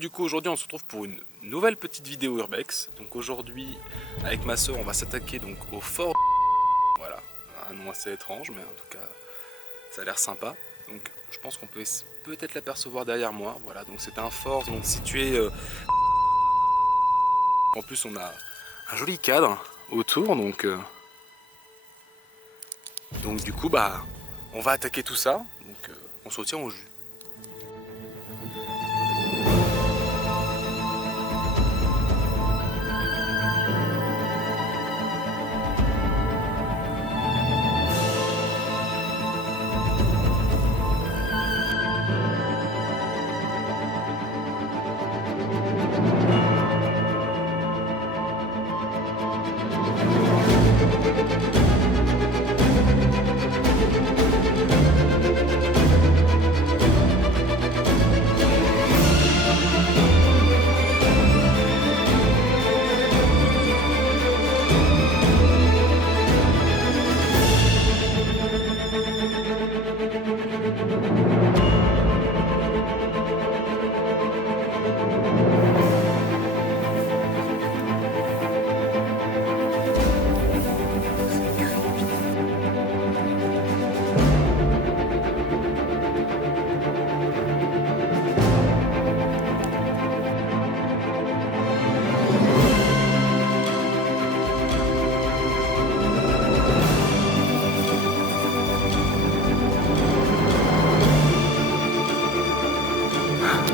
du coup aujourd'hui on se retrouve pour une nouvelle petite vidéo Urbex. Donc aujourd'hui avec ma soeur on va s'attaquer donc au fort. Voilà, un nom assez étrange mais en tout cas ça a l'air sympa. Donc je pense qu'on peut peut-être l'apercevoir derrière moi. Voilà, donc c'est un fort donc situé en plus on a un joli cadre autour donc du coup bah on va attaquer tout ça. Donc on se retient au jus.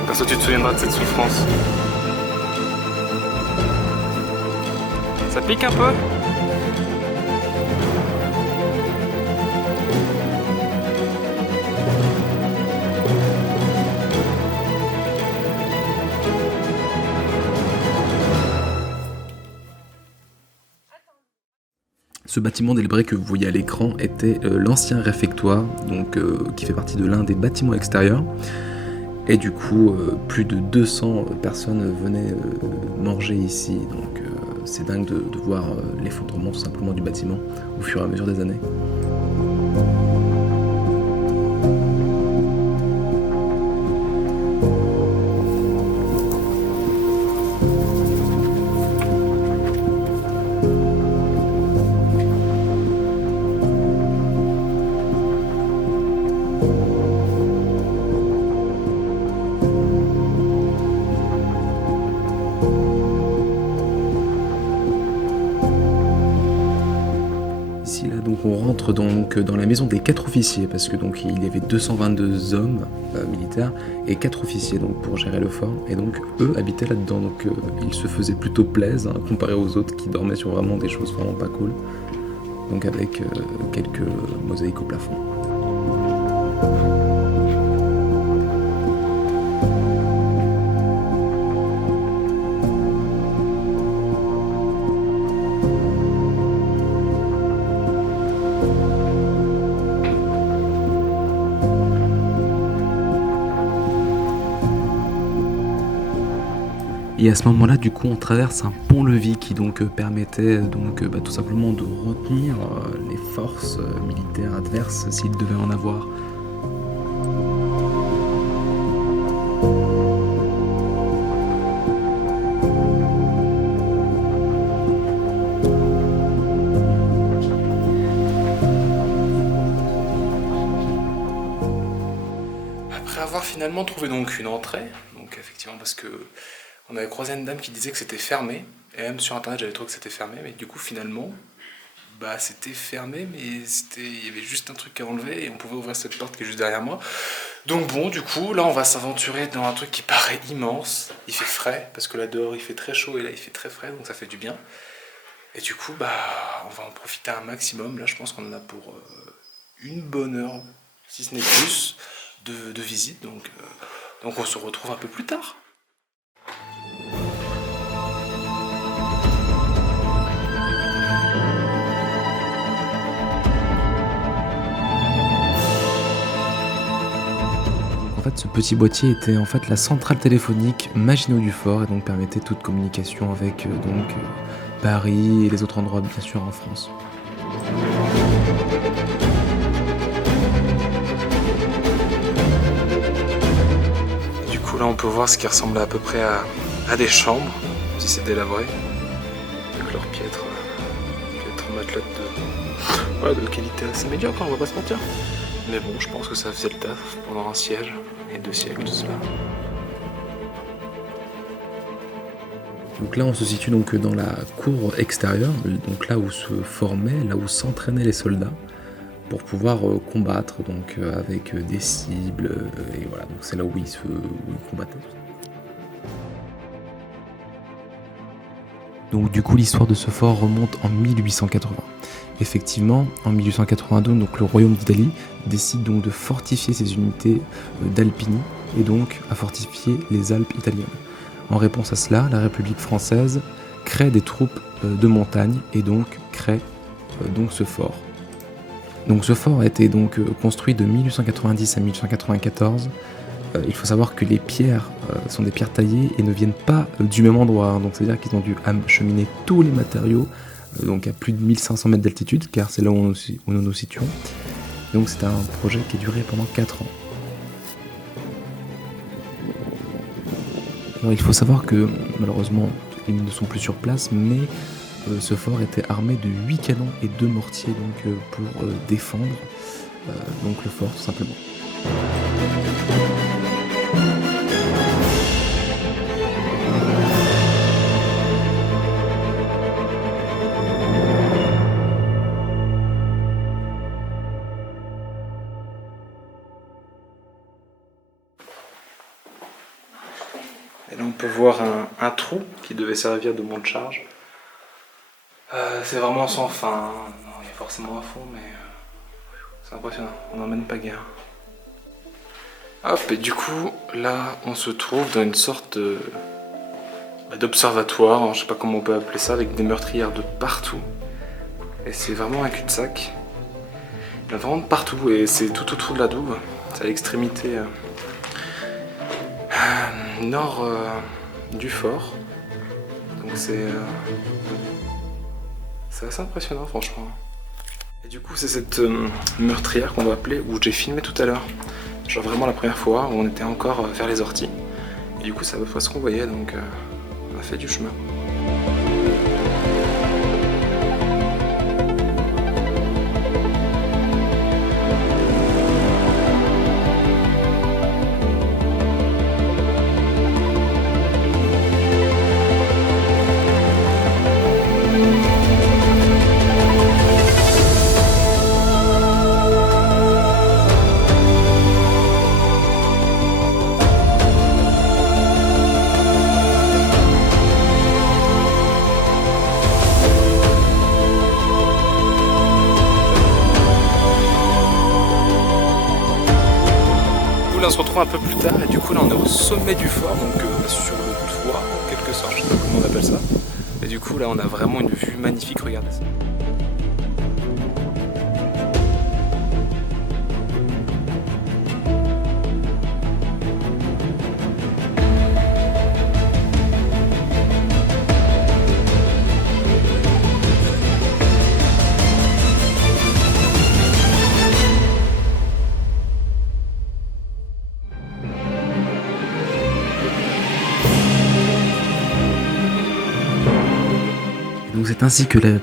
Comme ça tu te souviendras de cette souffrance. Ça pique un peu ? Ce bâtiment d'Elbray que vous voyez à l'écran était l'ancien réfectoire, donc, qui fait partie de l'un des bâtiments extérieurs. Et du coup, plus de 200 personnes venaient manger ici. Donc c'est dingue de voir l'effondrement tout simplement du bâtiment au fur et à mesure des années. Donc on rentre donc dans la maison des 4 officiers parce que donc il y avait 222 hommes militaires et 4 officiers donc pour gérer le fort et donc eux habitaient là-dedans donc ils se faisaient plutôt plaisir comparé aux autres qui dormaient sur vraiment des choses vraiment pas cool donc avec quelques mosaïques au plafond. Et à ce moment-là, du coup, on traverse un pont-levis qui donc permettait donc tout simplement de retenir les forces militaires adverses s'il devait en avoir. Après avoir finalement trouvé donc une entrée, donc effectivement parce que on avait croisé une dame qui disait que c'était fermé, et même sur internet j'avais trouvé que c'était fermé, mais du coup finalement, bah c'était fermé, mais il y avait juste un truc à enlever et on pouvait ouvrir cette porte qui est juste derrière moi. Donc bon, du coup là on va s'aventurer dans un truc qui paraît immense, il fait frais, parce que là dehors il fait très chaud et là il fait très frais, donc ça fait du bien. Et du coup bah on va en profiter un maximum, là je pense qu'on en a pour une bonne heure, si ce n'est plus, de visite, donc on se retrouve un peu plus tard. En fait, ce petit boîtier était en fait la centrale téléphonique Maginot du Fort et donc permettait toute communication avec Paris et les autres endroits bien sûr en France. coup là on peut voir ce qui ressemble à peu près à des chambres, si c'est délabré, avec leur piètre matelas de qualité assez médiocre, on va pas se mentir. Mais bon, je pense que ça faisait le taf pendant un siège et 2 siècles tout cela. Donc là on se situe donc dans la cour extérieure, donc là où se formaient, là où s'entraînaient les soldats pour pouvoir combattre donc avec des cibles et voilà, donc c'est là où ils combattaient. Donc du coup l'histoire de ce fort remonte en 1880. Effectivement, en 1882, donc le royaume d'Italie décide donc de fortifier ses unités d'Alpini et donc à fortifier les Alpes italiennes. En réponse à cela, la République française crée des troupes de montagne et donc crée donc ce fort. Donc ce fort a été donc construit de 1890 à 1894. Il faut savoir que les pierres sont des pierres taillées et ne viennent pas du même endroit. Donc c'est-à-dire qu'ils ont dû acheminer tous les matériaux donc à plus de 1500 mètres d'altitude, car c'est là où nous nous situons. Donc c'est un projet qui a duré pendant 4 ans. Alors il faut savoir que malheureusement ils ne sont plus sur place, mais ce fort était armé de 8 canons et 2 mortiers donc, pour défendre donc le fort tout simplement. Et là on peut voir un trou qui devait servir de monte charge. C'est vraiment sans fin, non, il y a forcément un fond, mais c'est impressionnant, on n'emmène pas guère. Hop, et du coup, là, on se trouve dans une sorte d'observatoire, hein, je sais pas comment on peut appeler ça, avec des meurtrières de partout. Et c'est vraiment un cul-de-sac. Il y en a vraiment de partout, et c'est tout autour de la douve. C'est à l'extrémité nord du fort. Donc c'est assez impressionnant, franchement. Et du coup, c'est cette meurtrière qu'on va appeler, où j'ai filmé tout à l'heure. Genre vraiment la première fois, où on était encore vers les orties. Et du coup, c'est à peu près ce qu'on voyait, donc on a fait du chemin. On se retrouve un peu plus tard et du coup là on est au sommet du fort, donc sur le toit en quelque sorte, je sais pas comment on appelle ça. Et du coup là on a vraiment une vue magnifique, regardez ça. Donc c'est ainsi que la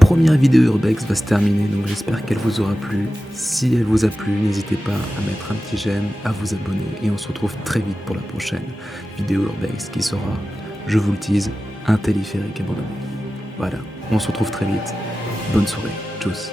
première vidéo Urbex va se terminer, donc j'espère qu'elle vous aura plu. Si elle vous a plu, n'hésitez pas à mettre un petit j'aime, à vous abonner, et on se retrouve très vite pour la prochaine vidéo Urbex qui sera, je vous le tease, un téléphérique abandonné. Voilà, on se retrouve très vite. Bonne soirée, tchuss.